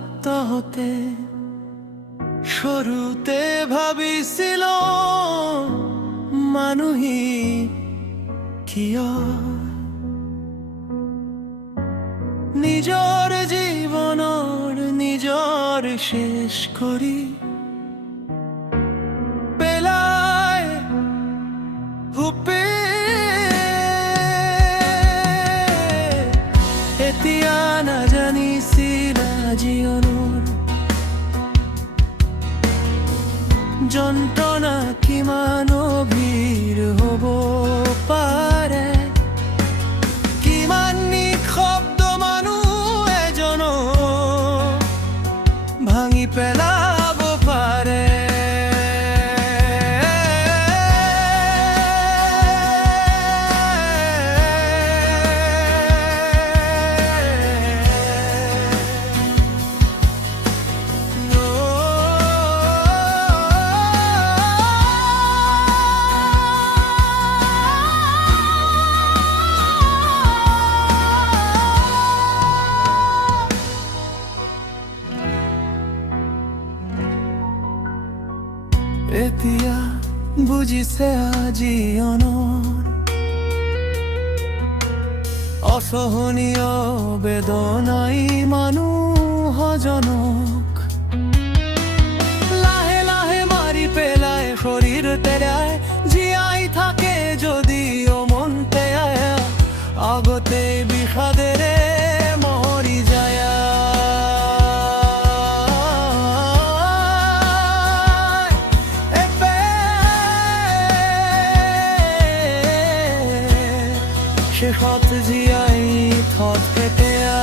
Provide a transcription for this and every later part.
মুক্ত হতে শুরুতে ভাবিছিল মানুহি কিয় নিজৰ জীৱনৰ নিজৰ শেষ কৰি পেলাই হুপে এতিয়া নাজানিছিলা জীৱনৰ যন্ত্ৰণা কিমান অভিৰ হ'ব পাৰে কিমান নিঃশব্দ মানুহ এজনক ভাঙি পেলাব পাৰে এতিয়া বুজিছে জীৱনৰ অসহনীয় বেদনাই মানুহজনক লাহে লাহে মাৰি পেলাই শৰীৰ তেৰাই জীয়াই থাকে যদিও মন তেয়াই আগতে বিষাদেৰে মৰি যায় শেষত জীয়াই থত কেতিয়া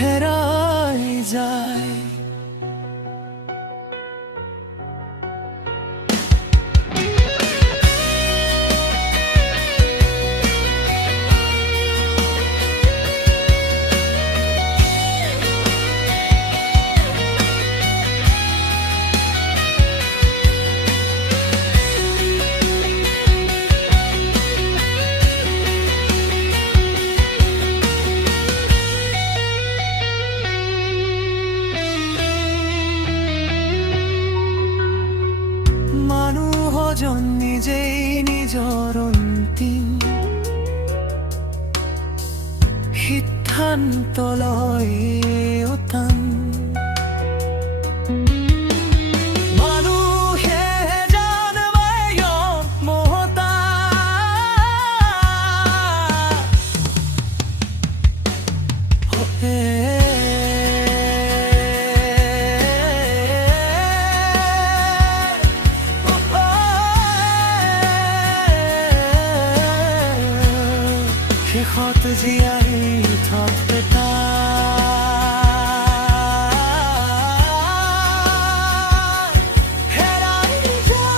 হেৰাই যায় মানুহজন নিজেই নিজৰ অন্তিম সিদ্ধান্ত লয় অতান মানুহে জানবায় মহতা শেষত জীয়াই থত হেৰাই যায়